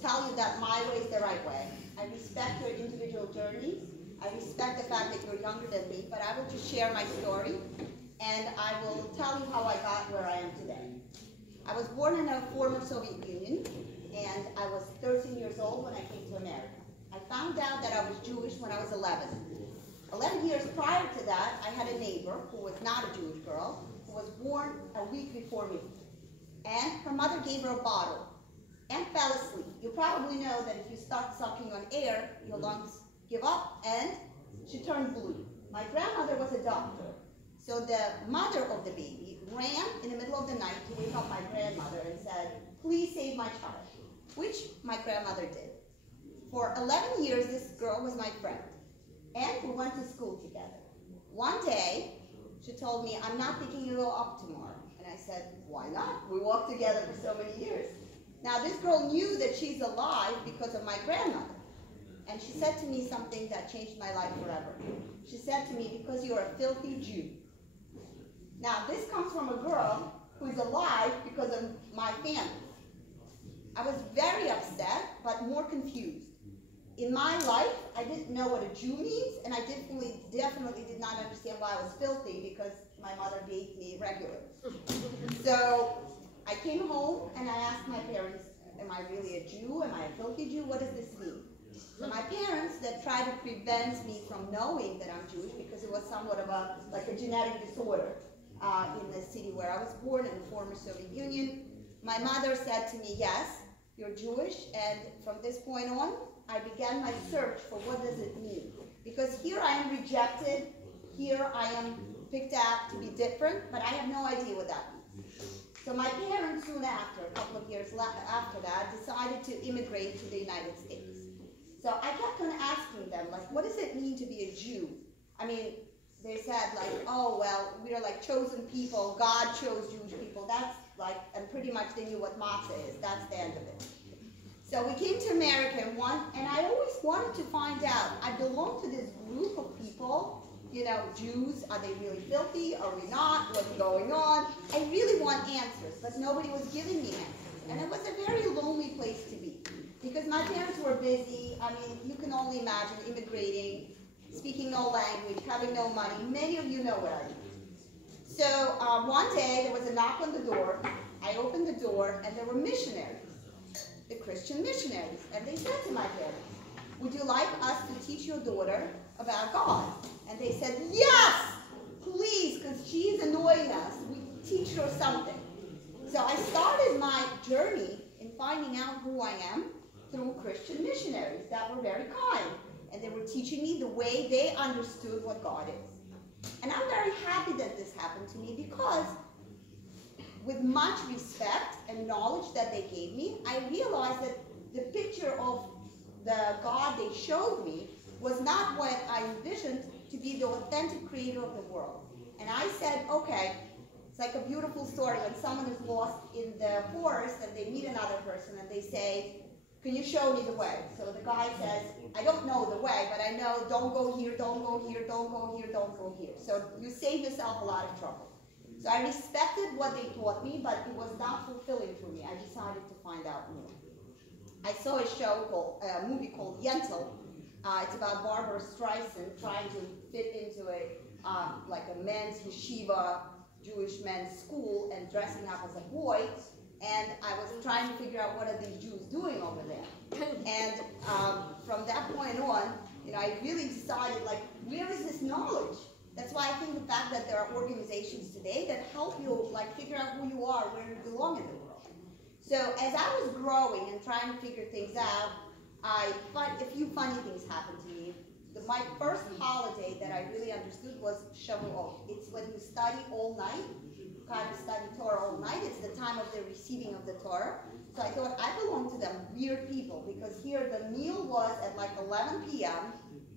tell you that my way is the right way. I respect your individual journeys. I respect the fact that you're younger than me, but I will just share my story, and I will tell you how I got where I am today. I was born in a former Soviet Union, and I was 13 years old when I came to America. I found out that I was Jewish when I was 11. 11 years prior to that, I had a neighbor who was not a Jewish girl, who was born a week before me. And her mother gave her a bottle and fell asleep. You probably know that if you start sucking on air, your lungs give up, and she turned blue. My grandmother was a doctor, so the mother of the baby ran in the middle of the night to wake up my grandmother and said, "Please save my child," which my grandmother did. For 11 years, this girl was my friend, and we went to school together. One day, she told me, "I'm not picking you up tomorrow." And I said, "Why not? We walked together for so many years." Now, this girl knew that she's alive because of my grandmother. And she said to me something that changed my life forever. She said to me, "Because you're a filthy Jew." Now, this comes from a girl who is alive because of my family. I was very upset, but more confused. In my life, I didn't know what a Jew means, and I definitely did not understand why I was filthy, because my mother bathed me regularly. So I came home and I asked my parents, "Am I really a Jew? Am I a filthy Jew? What does this mean?" So my parents, that tried to prevent me from knowing that I'm Jewish, because it was somewhat of a genetic disorder in the city where I was born, in the former Soviet Union. My mother said to me, "Yes, you're Jewish," and from this point on, I began my search for what does it mean. Because here I am rejected, here I am picked out to be different, but I have no idea what that means. So my parents, soon after, a couple of years after that, decided to immigrate to the United States. So I kept on asking them, like, what does it mean to be a Jew? I mean, they said, like, "Oh, well, we are like chosen people, God chose Jewish people." That's like, and pretty much they knew what matzah is. That's the end of it. So we came to America, and I always wanted to find out. I belong to this group of people, you know, Jews. Are they really filthy? Are we not? What's going on? I really want answers, but nobody was giving me answers. And it was a very lonely place to be, because my parents were busy. I mean, you can only imagine immigrating, speaking no language, having no money. Many of you know what I mean. So one day, there was a knock on the door. I opened the door, and there were missionaries, the Christian missionaries. And they said to my parents, "Would you like us to teach your daughter about God?" And they said, "Yes, please, because she's annoying us. We teach her something." So I started my journey in finding out who I am through Christian missionaries that were very kind. And they were teaching me the way they understood what God is. And I'm very happy that this happened to me, because with much respect and knowledge that they gave me, I realized that the picture of the God they showed me was not what I envisioned to be the authentic creator of the world. And I said, okay, it's like a beautiful story when someone is lost in the forest and they meet another person and they say, "Can you show me the way?" So the guy says, "I don't know the way, but I know don't go here, don't go here, don't go here, don't go here." So you save yourself a lot of trouble. So I respected what they taught me, but it was not fulfilling for me. I decided to find out more. I saw a movie called Yentl. It's about Barbara Streisand trying to fit into like a men's yeshiva, Jewish men's school, and dressing up as a boy. And I was trying to figure out what are these Jews doing over there. And from that point on, you know, I really decided, like, where is this knowledge? That's why I think the fact that there are organizations today that help you, like, figure out who you are, where you belong in the world. So as I was growing and trying to figure things out, a few funny things happened to me. My first holiday that I really understood was Shavuot. It's when you study all night, kind of study Torah all night. It's the time of the receiving of the Torah. So I thought I belong to them weird people, because here the meal was at like 11 p.m.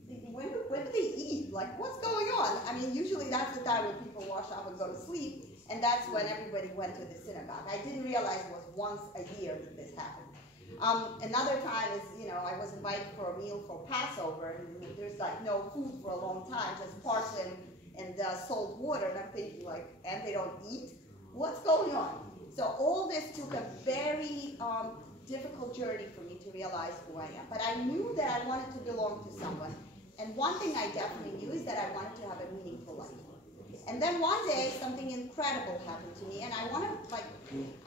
Thinking, when do they eat? Like, what's going on? I mean, usually that's the time when people wash up and go to sleep, and that's when everybody went to the synagogue. I didn't realize it was once a year that this happened. Another time is, you know, I was invited for a meal for Passover, and there's like no food for a long time, just parsley and salt water, and I'm thinking, like, and they don't eat? What's going on? So all this took a very difficult journey for me to realize who I am. But I knew that I wanted to belong to someone. And one thing I definitely knew is that I wanted to have a meaningful life. And then one day, something incredible happened to me, and I want to,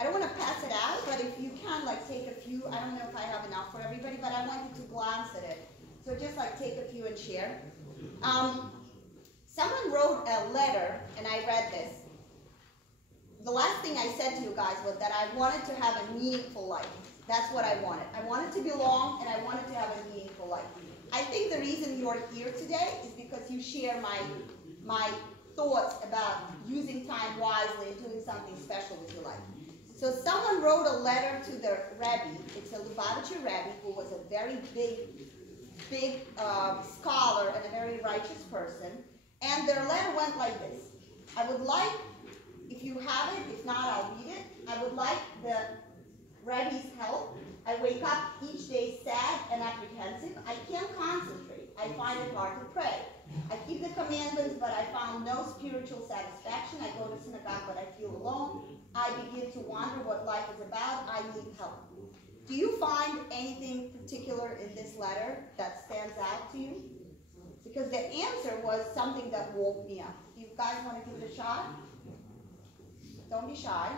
I don't want to pass it out, but if you can, take a few, I don't know if I have enough for everybody, but I want you to glance at it. So just, take a few and share. Someone wrote a letter, and I read this. The last thing I said to you guys was that I wanted to have a meaningful life. That's what I wanted. I wanted to belong, and I wanted to have a meaningful life. I think the reason you're here today is because you share my thoughts about using time wisely and doing something special with your life. So someone wrote a letter to the Rebbe. It's a Lubavitcher Rebbe who was a very big scholar and a very righteous person. And their letter went like this. I would like, if you have it, if not, I'll read it. I would like the Rebbe's help. I wake up each day sad and apprehensive. I can't concentrate. I find it hard to pray. I keep the commandments, but I found no spiritual satisfaction. I go to synagogue, but I feel alone. I begin to wonder what life is about. I need help. Do you find anything particular in this letter that stands out to you? Because the answer was something that woke me up. Do you guys want to give it a shot? Don't be shy.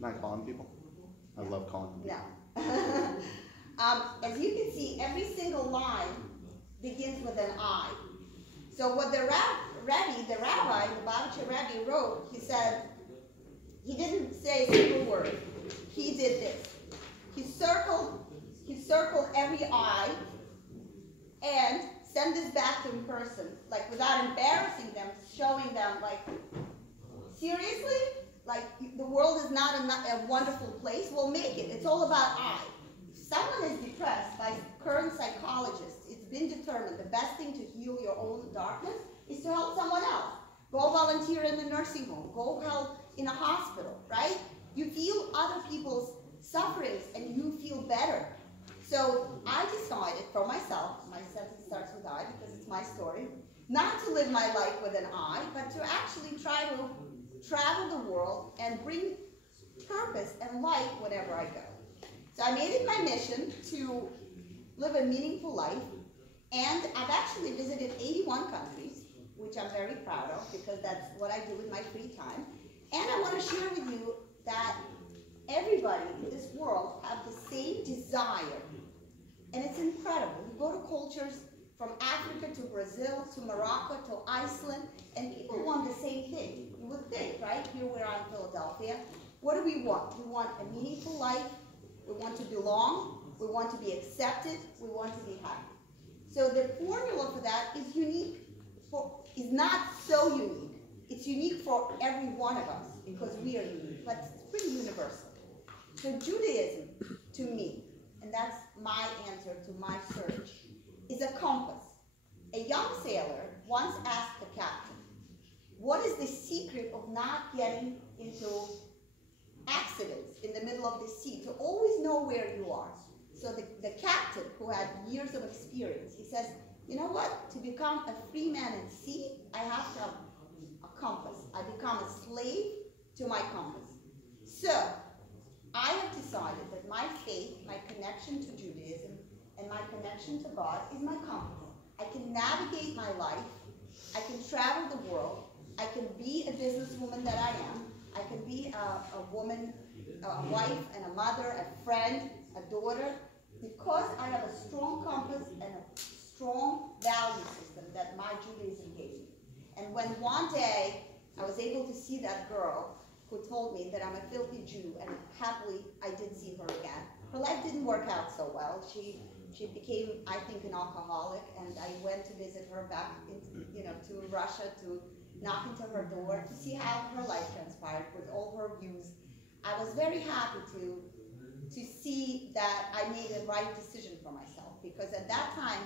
Can I calling people? I love calling people. No. As you can see, every single line begins with an I. So what the rabbi, the Lubavitcher Rebbe wrote, he said, he didn't say a single word. He did this. He circled every I and sent this back to him in person, without embarrassing them, showing them, seriously? The world is not a wonderful place? Well, make it. It's all about I. If someone is depressed, by current psychologists, it's been determined the best thing to heal your own darkness is to help someone else. Go volunteer in a nursing home. Go help in a hospital, right? You feel other people's sufferings and you feel better. So I decided for myself, my sentence starts with I because it's my story, not to live my life with an I, but to actually try to travel the world and bring purpose and light wherever I go. So I made it my mission to live a meaningful life, and I've actually visited 81 countries, which I'm very proud of because that's what I do with my free time. And I want to share with you that everybody in this world have the same desire, and it's incredible. You go to cultures from Africa to Brazil to Morocco to Iceland, and people want the same thing. You would think, right? Here we are in Philadelphia. What do we want? We want a meaningful life. We want to belong. We want to be accepted. We want to be happy. So the formula for that is unique. Is not so unique. It's unique for every one of us because we are unique, but it's pretty universal. So Judaism, to me, and that's my answer to my search, is a compass. A young sailor once asked the captain, what is the secret of not getting into accidents in the middle of the sea, to always know where you are? So the captain, who had years of experience, he says, you know what? To become a free man at sea, I have to have a compass. I become a slave to my compass. So I have decided that my faith, my connection to Judaism, and my connection to God is my compass. I can navigate my life. I can travel the world. I can be a businesswoman that I am. I can be a woman, a wife, and a mother, a friend, a daughter, because I have a strong compass and a strong value system that my Judaism gave me. And when one day I was able to see that girl who told me that I'm a filthy Jew, and happily I did see her again. Her life didn't work out so well. She became, I think, an alcoholic, and I went to visit her back to Russia to knock into her door to see how her life transpired with all her views. I was very happy to see that I made the right decision for myself, because at that time,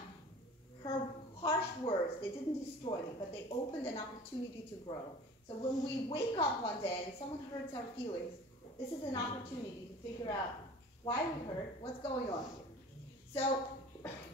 her harsh words, they didn't destroy me, but they opened an opportunity to grow. So when we wake up one day and someone hurts our feelings, this is an opportunity to figure out why we hurt, what's going on here. So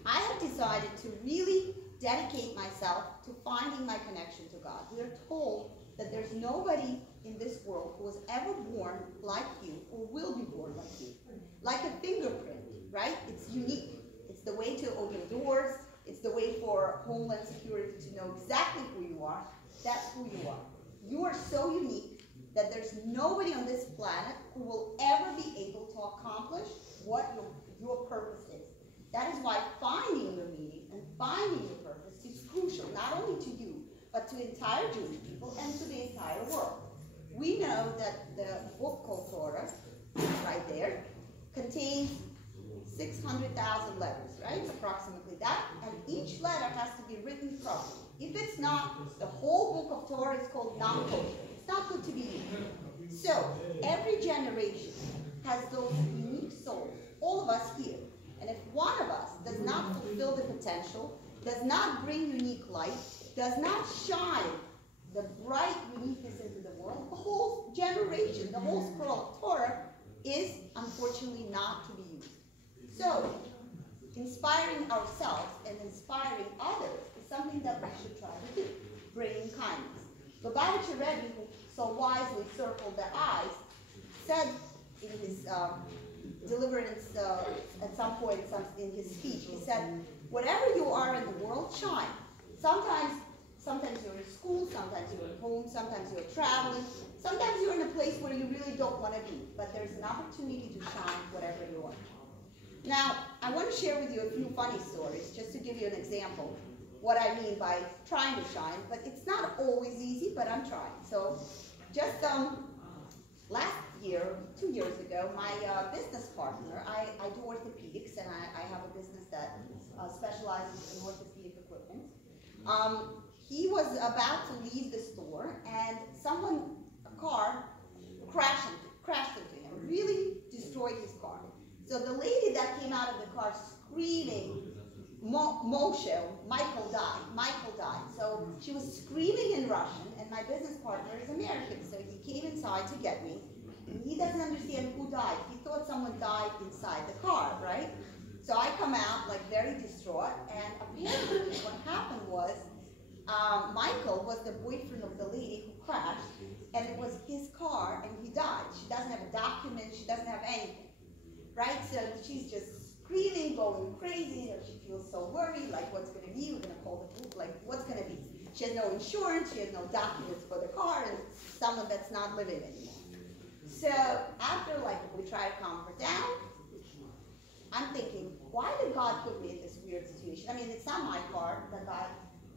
I have decided to really dedicate myself to finding my connection to God. We are told that there's nobody in this world who was ever born like you or will be born like you. Like a fingerprint, right? It's unique. It's the way to open doors. It's the way for Homeland Security to know exactly who you are. That's who you are. You are so unique that there's nobody on this planet who will ever be able to accomplish what your purpose is. That is why finding your meaning and finding your purpose is crucial, not only to you, but to entire Jewish people and to the entire world. We know that the book called Torah, right there, contains 600,000 letters, right? Approximately that. And each letter has to be written properly. If it's not, the whole book of Torah is called non-kosher. It's not good to be used. So, every generation has those unique souls, all of us here. And if one of us does not fulfill the potential, does not bring unique light, does not shine the bright uniqueness into the world, the whole generation, the whole scroll of Torah is unfortunately not to be used. So, inspiring ourselves and inspiring others is something that we should try to do, bringing kindness. Lubavitcher Rebbe, who so wisely circled the eyes, said in his deliverance at some point in his speech, he said, whatever you are in the world, shine. Sometimes you're in school, sometimes you're at home, sometimes you're traveling, sometimes you're in a place where you really don't want to be, but there's an opportunity to shine whatever you are. Now, I want to share with you a few funny stories, just to give you an example what I mean by trying to shine, but it's not always easy, but I'm trying. So, just last year, 2 years ago, my business partner, I do orthopedics, and I have a business that specializes in orthopedic equipment. He was about to leave the store, and a car crashed into him, really destroyed his car. So the lady that came out of the car screaming, Moshe, Michael died. So she was screaming in Russian, and my business partner is American, so he came inside to get me. And he doesn't understand who died. He thought someone died inside the car, right? So I come out like very distraught, and apparently what happened was Michael was the boyfriend of the lady who crashed, and it was his car, and he died. She doesn't have a document, she doesn't have anything, right? So she's just screaming, going crazy, she feels so worried, like what's going to be, we're going to call the police, like what's going to be? She has no insurance, she has no documents for the car, and someone that's not living anymore. So after we try to calm her down, I'm thinking, why did God put me in this weird situation? I mean, it's not my car that God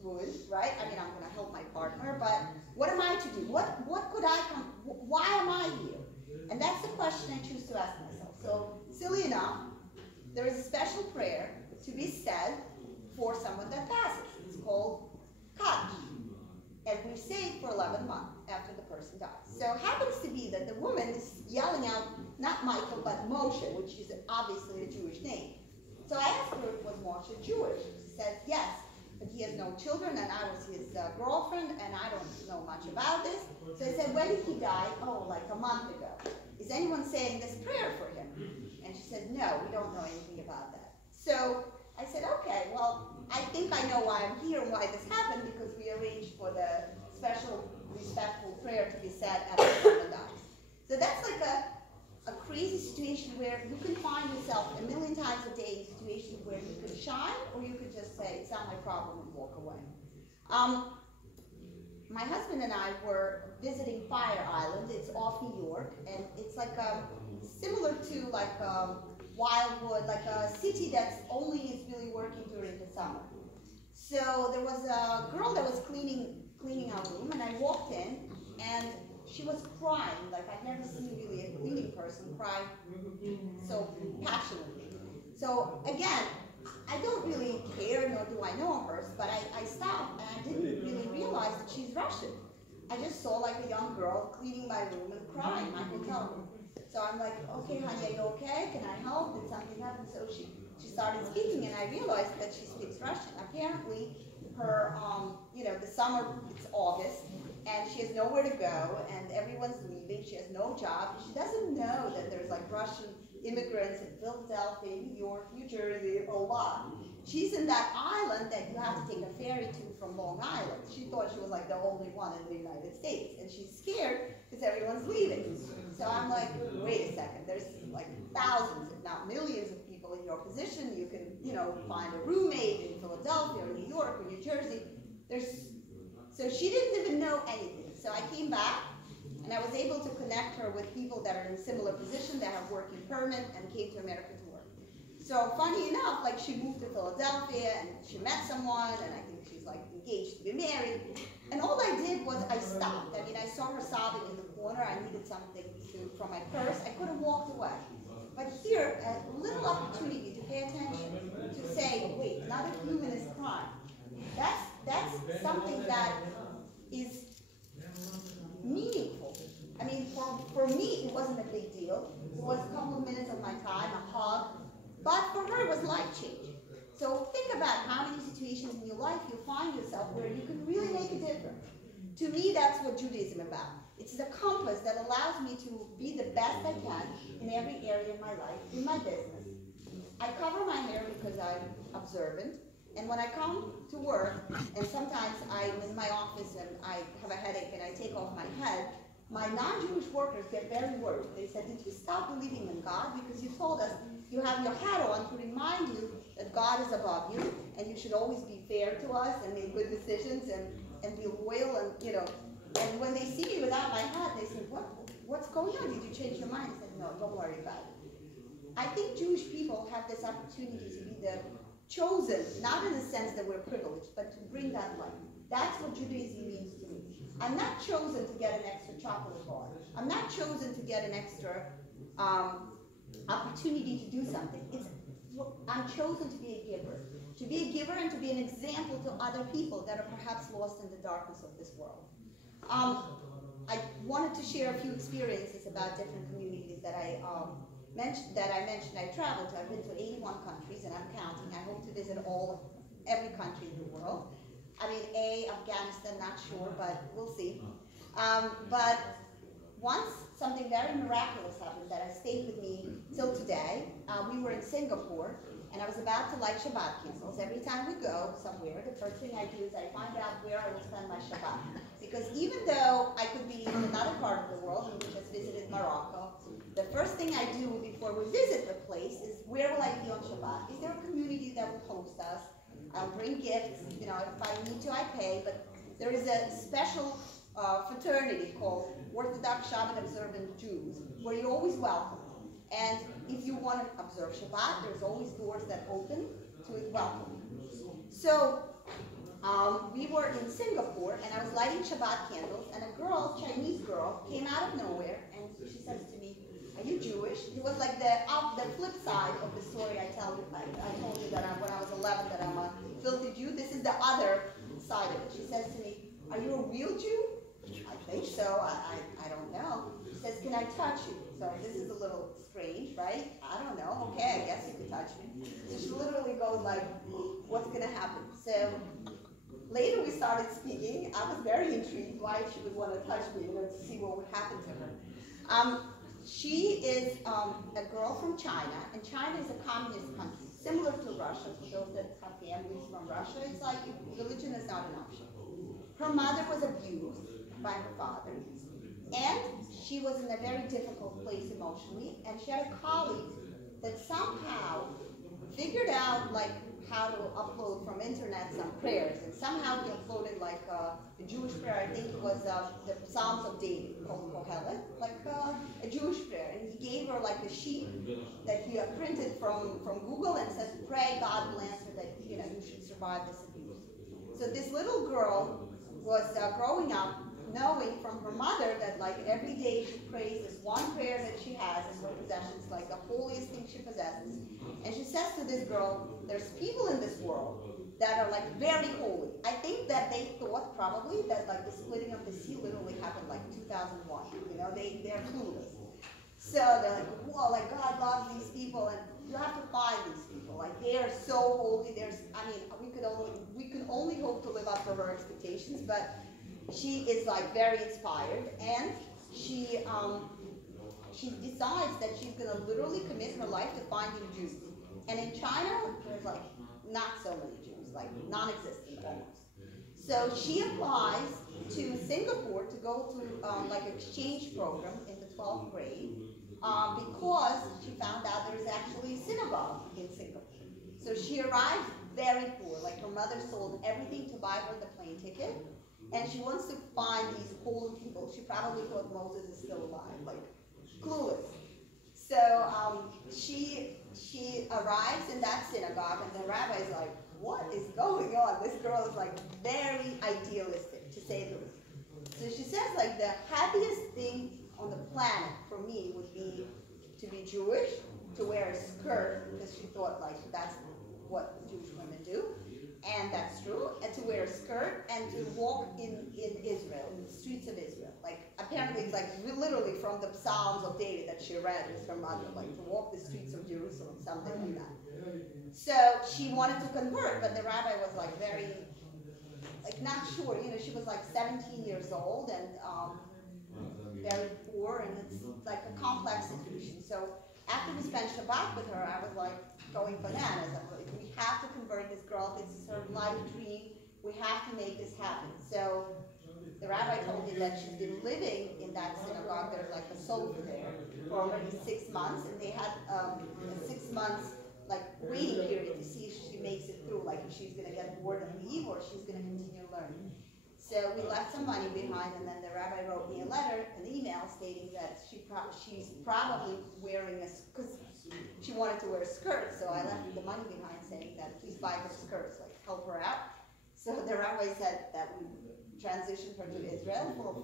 ruined, right? I mean, I'm going to help my partner, but what am I to do? What could I come? Why am I here? And that's the question I choose to ask myself. So, silly enough, there is a special prayer to be said for someone that passes. It's called Kaddish. And we say it for 11 months after the person dies. So it happens to be that the woman is yelling out, not Michael, but Moshe, which is obviously a Jewish name. So I asked her, was Moshe Jewish? She said, yes, but he has no children, and I was his girlfriend, and I don't know much about this. So I said, when did he die? Oh, like a month ago. Is anyone saying this prayer for him? And she said, no, we don't know anything about that. So I said, okay, well, I think I know why I'm here and why this happened, because we arranged for the special respectful prayer to be said after someone dies. So that's like a crazy situation where you can find yourself a million times a day in situations where you could shine, or you could just say, it's not my problem, and walk away. My husband and I were visiting Fire Island. It's off New York, and it's like similar to like Wildwood, like a city that's only is really working during the summer. So there was a girl that was cleaning our room, and I walked in, and she was crying. Like I've never seen really a cleaning person cry so passionately. So again, I don't really care, nor do I know her, but I stopped, and I didn't really realize that she's Russian. I just saw like a young girl cleaning my room and crying in my hotel room. So I'm like, okay, honey, are you okay? Can I help? Did something happen? So she started speaking, and I realized that she speaks Russian. Apparently, her, the summer, it's August, and she has nowhere to go, and everyone's leaving. She has no job. She doesn't know that there's like Russian immigrants in Philadelphia, New York, New Jersey, a lot. She's in that island that you have to take a ferry to from Long Island. She thought she was like the only one in the United States, and she's scared because everyone's leaving. So I'm like, wait a second, there's like thousands, if not millions of people in your position. You can, find a roommate in Philadelphia or New York or New Jersey. So she didn't even know anything. So I came back, and I was able to connect her with people that are in a similar position, that have working permit, and came to America to work. So funny enough, like she moved to Philadelphia, and she met someone, and I think she's like engaged to be married. And all I did was I stopped. I mean, I saw her sobbing in the corner. I needed something from my purse. I could have walked away. But here, a little opportunity to pay attention, to say, wait, another human is crying. That's something that is meaningful. I mean, for me, it wasn't a big deal. It was a couple of minutes of my time, a hug. But for her, it was life-changing. So think about how many situations in your life you find yourself where you can really make a difference. To me, that's what Judaism is about. It's the compass that allows me to be the best I can in every area of my life, in my business. I cover my hair because I'm observant. And when I come to work, and sometimes I'm in my office and I have a headache and I take off my head, my non-Jewish workers get very worried. They said, did you stop believing in God? Because you told us you have your hat on to remind you that God is above you, and you should always be fair to us and make good decisions and be loyal, and and when they see me without my hat, they say, what's going on? Did you change your mind? I said, no, don't worry about it. I think Jewish people have this opportunity to be the chosen, not in the sense that we're privileged, but to bring that light. That's what Judaism means to me. I'm not chosen to get an extra chocolate bar. I'm not chosen to get an extra opportunity to do something. I'm chosen to be a giver. To be a giver and to be an example to other people that are perhaps lost in the darkness of this world. I wanted to share a few experiences about different communities that I mentioned. I traveled to. I've been to 81 countries, and I'm counting. I hope to visit every country in the world. I mean, Afghanistan, not sure, but we'll see. But once something very miraculous happened that has stayed with me till today. We were in Singapore, and I was about to light Shabbat candles. Every time we go somewhere, the first thing I do is I find out where I will spend my Shabbat. Because even though I could be in another part of the world, and we just visited Morocco, the first thing I do before we visit the place is, where will I be on Shabbat? Is there a community that will host us? I'll bring gifts. If I need to, I pay. But there is a special fraternity called Orthodox Shabbat Observant Jews, where you're always welcome. And if you want to observe Shabbat, there's always doors that open to welcome you. So we were in Singapore, and I was lighting Shabbat candles, and a girl, Chinese girl, came out of nowhere, and she says to me, "Are you Jewish?" It was like the flip side of the story I told you that when I was 11 that I'm a filthy Jew. This is the other side of it. She says to me, "Are you a real Jew?" I think so. I don't know. She says, "Can I touch you?" So this is a little strange, right? I don't know. Okay, I guess you can touch me. So she literally goes like, "What's going to happen?" So later we started speaking. I was very intrigued why she would want to touch me, to see what would happen to her. She is a girl from China, and China is a communist country, similar to Russia. For those that have families from Russia, it's like religion is not an option. Her mother was abused by her father, and she was in a very difficult place emotionally, and she had a colleague that somehow figured out how to upload from internet some prayers, and somehow he uploaded a Jewish prayer. I think it was the Psalms of David called Kohelet, a Jewish prayer, and he gave her a sheet that he printed from Google and said, "Pray, God will answer that you should survive this abuse." So this little girl was growing up knowing from her mother that every day she prays this one prayer that she has in her possessions, the holiest thing she possesses. And she says to this girl, there's people in this world that are very holy. I think that they thought probably that the splitting of the sea literally happened 2001. They're clueless. So they're like, whoa, God loves these people, and you have to find these people. They are so holy. We could only hope to live up to her expectations, but she is very inspired, and she decides that she's going to literally commit her life to finding Jews. And in China, there's not so many Jews, like non-existent almost. So she applies to Singapore to go to like an exchange program in the 12th grade because she found out there's actually a synagogue in Singapore. So she arrived very poor, like her mother sold everything to buy her the plane ticket, and she wants to find these holy people. She probably thought Moses is still alive, like clueless. So she arrives in that synagogue, and the rabbi is like, what is going on? This girl is like very idealistic, to say the least. So she says like the happiest thing on the planet for me would be to be Jewish, to wear a skirt, because she thought like that's what Jewish women do, and that's true, and to wear a skirt and to walk in Israel, in the streets of Israel. Like apparently it's like literally from the Psalms of David that she read with her mother, like to walk the streets of Jerusalem, something like that. So she wanted to convert, but the rabbi was like very, like not sure. You know, she was like 17 years old and very poor, and it's like a complex situation. So after we spent Shabbat with her, I was like going bananas. I'm like, we have to convert this girl. This is her life dream. We have to make this happen. So the rabbi told me that she's been living in that synagogue. There's like a sofa there for already 6 months, and they had a 6 months like waiting period to see if she makes it through, like if she's gonna get bored and leave or she's gonna continue learning. So we left some money behind, and then the rabbi wrote me a letter, an email stating that she's probably wearing because she wanted to wear a skirt. So I left the money behind, saying that please buy her skirts, like help her out. So the rabbi said that we transitioned her to Israel for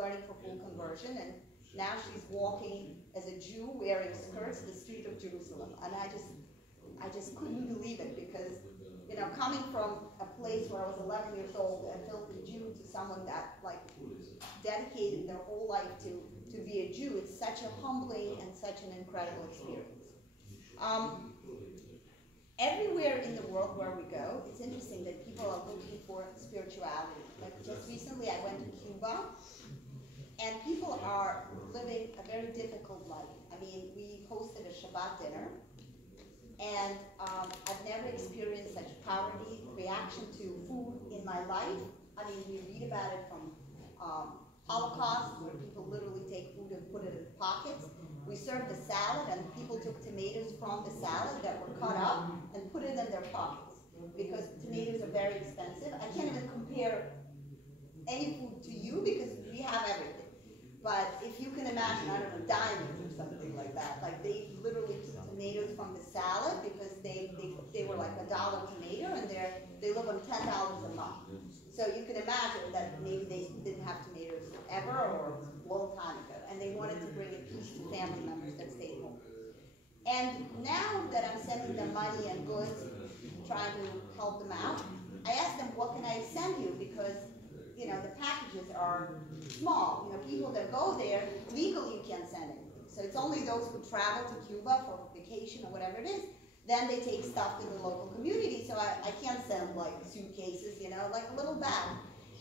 learning for full conversion, and now she's walking as a Jew wearing skirts in the street of Jerusalem. And I just couldn't believe it, because, you know, coming from a place where I was 11 years old, a filthy Jew, to someone that like dedicated their whole life to be a Jew, it's such a humbling and such an incredible experience. Everywhere in the world where we go, it's interesting that people are looking for spirituality. Like just recently I went to Cuba, and people are living a very difficult life. I mean, we hosted a Shabbat dinner, and I've never experienced such poverty reaction to food in my life. I mean, we read about it from Holocaust, where people literally take food and put it in pockets. We served a salad, and people took tomatoes from the salad that were cut up and put it in their pockets, because tomatoes are very expensive. I can't even compare any food to you, because we have everything. But if you can imagine, I don't know, diamonds or something like that, like they literally took tomatoes from the salad, because they were like $1 tomato, and they live on $10 a month. So you can imagine that maybe they didn't have tomatoes ever or a long time ago, and they wanted to bring it peace to family members that stayed home. And now that I'm sending them money and goods, trying to help them out, I asked them, what can I send you? Because, you know, the packages are small. You know, people that go there, legally you can't send anything. So it's only those who travel to Cuba for vacation or whatever it is, then they take stuff to the local community. So I can't send like suitcases, you know, like a little bag.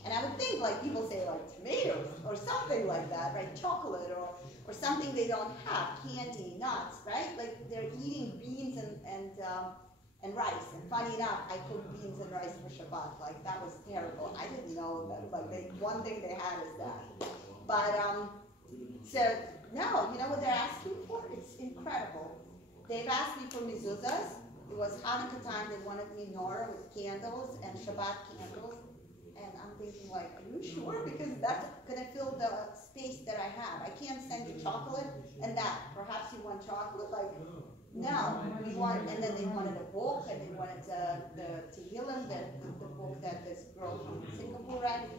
And I would think like people say like tomatoes or something like that, right? Chocolate or something they don't have, candy, nuts, right? Like they're eating beans and rice. And funny enough, I cooked beans and rice for Shabbat. Like that was terrible. I didn't know that. Like one thing they had is that. But so no, you know what they're asking for? It's incredible. They've asked me for mezuzahs. It was Hanukkah time. They wanted menorah with candles and Shabbat candles. And I'm thinking like, are you sure? Because that's gonna fill the space that I have. I can't send you chocolate and that. Perhaps you want chocolate? Like, no, we want, and then they wanted a book, and they wanted the Tehillim, the book that this girl from Singapore read.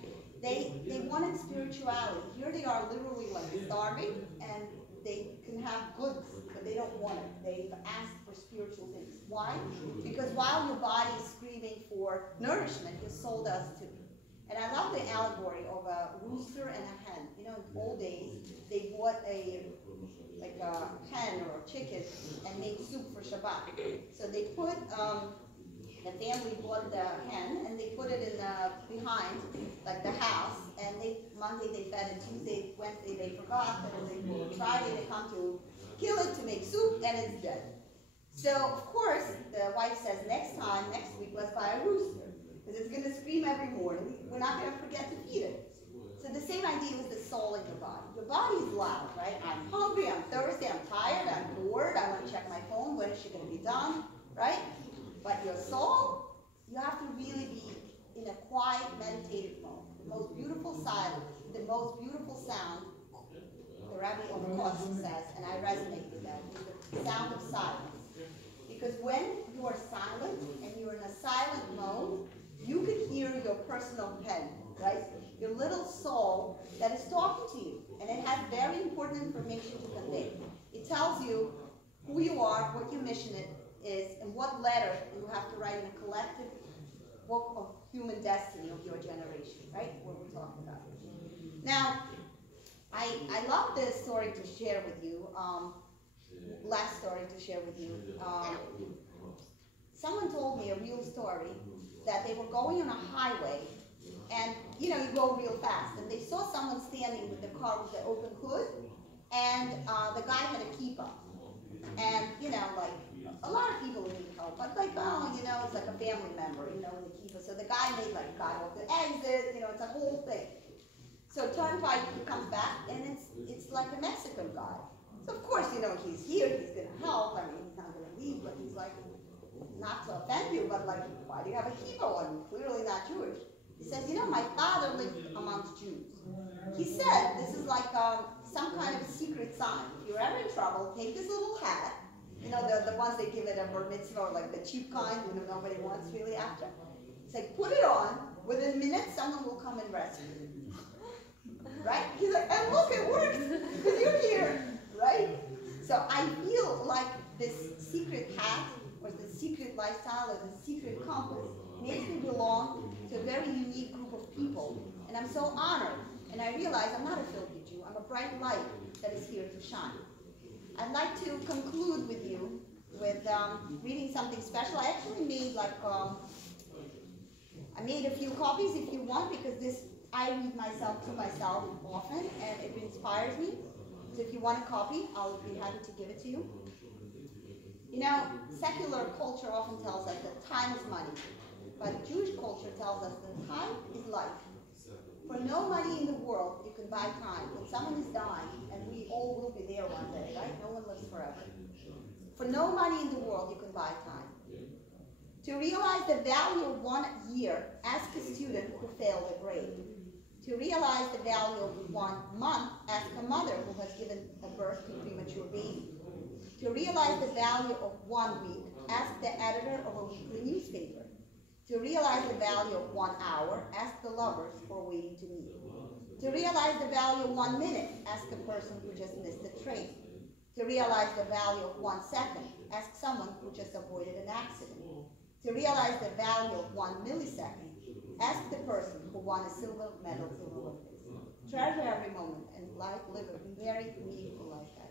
They wanted spirituality. Here they are literally like starving, and they can have goods, but they don't want it. They've asked for spiritual things. Why? Because while your body is screaming for nourishment, your soul does too. And I love the allegory of a rooster and a hen. You know, in old days, they bought a hen or a chicken and made soup for Shabbat. So they put, the family bought the hen and they put it in behind, like the house, and Monday they fed it, Tuesday, Wednesday they forgot, and then Friday they come to kill it to make soup, and it's dead. So, of course, the wife says, next week, let's buy a rooster. Because it's going to scream every morning. We're not going to forget to feed it. So the same idea with the soul in your body. Your body is loud, right? I'm hungry, I'm thirsty, I'm tired, I'm bored, I want to check my phone, when is she going to be done, right? But your soul, you have to really be in a quiet, meditative mode. The most beautiful silence, the most beautiful sound, the Rabbi of Kosk says, and I resonate with that, is the sound of silence. Because when you are silent and you're in a silent mode, you can hear your personal pen, right? Your little soul that is talking to you. And it has very important information to convey. It tells you who you are, what your mission is, and what letter you have to write in a collective book of human destiny of your generation, right? What we're talking about. Now, I love this story to share with you. Last story to share with you. Someone told me a real story that they were going on a highway, and you know, you go real fast, and they saw someone standing with the car with the open hood, and the guy had a kippah, and you know, like a lot of people need help, but like, oh, you know, it's like a family member, you know, with a kippah. So the guy got off the exit, you know, it's a whole thing. So turnpike, he comes back, and it's like a Mexican guy. So of course, you know, he's here, he's gonna help. I mean, he's not gonna leave, but he's like, not to offend you, but like, why do you have a kippah on? You're clearly not Jewish. He says, you know, my father lived amongst Jews. He said, this is like some kind of a secret sign. If you're ever in trouble, take this little hat. You know, the ones they give it a bar mitzvah, or like the cheap kind, you know, nobody wants really after. He's like, put it on. Within minutes, someone will come and rescue you. Right? He's like, and look, it works, because you're here. Right? So I feel like this secret hat, or the secret lifestyle, or the secret compass makes me belong to a very unique group of people. And I'm so honored. And I realize I'm not a filthy Jew. I'm a bright light that is here to shine. I'd like to conclude with you with reading something special. I actually made I made a few copies if you want, because I read myself to myself often, and it inspires me. So if you want a copy, I'll be happy to give it to you. You know, secular culture often tells us that time is money, but Jewish culture tells us that time is life. For no money in the world, you can buy time. When someone is dying, and we all will be there one day, right? No one lives forever. For no money in the world, you can buy time. To realize the value of 1 year, ask a student who failed a grade. To realize the value of 1 month, ask a mother who has given a birth to a premature baby. To realize the value of 1 week, ask the editor of a weekly newspaper. To realize the value of 1 hour, ask the lovers who are waiting to meet. To realize the value of 1 minute, ask the person who just missed the train. To realize the value of 1 second, ask someone who just avoided an accident. To realize the value of 1 millisecond, ask the person who won a silver medal in the Olympics. Treasure every moment and live a very meaningful life.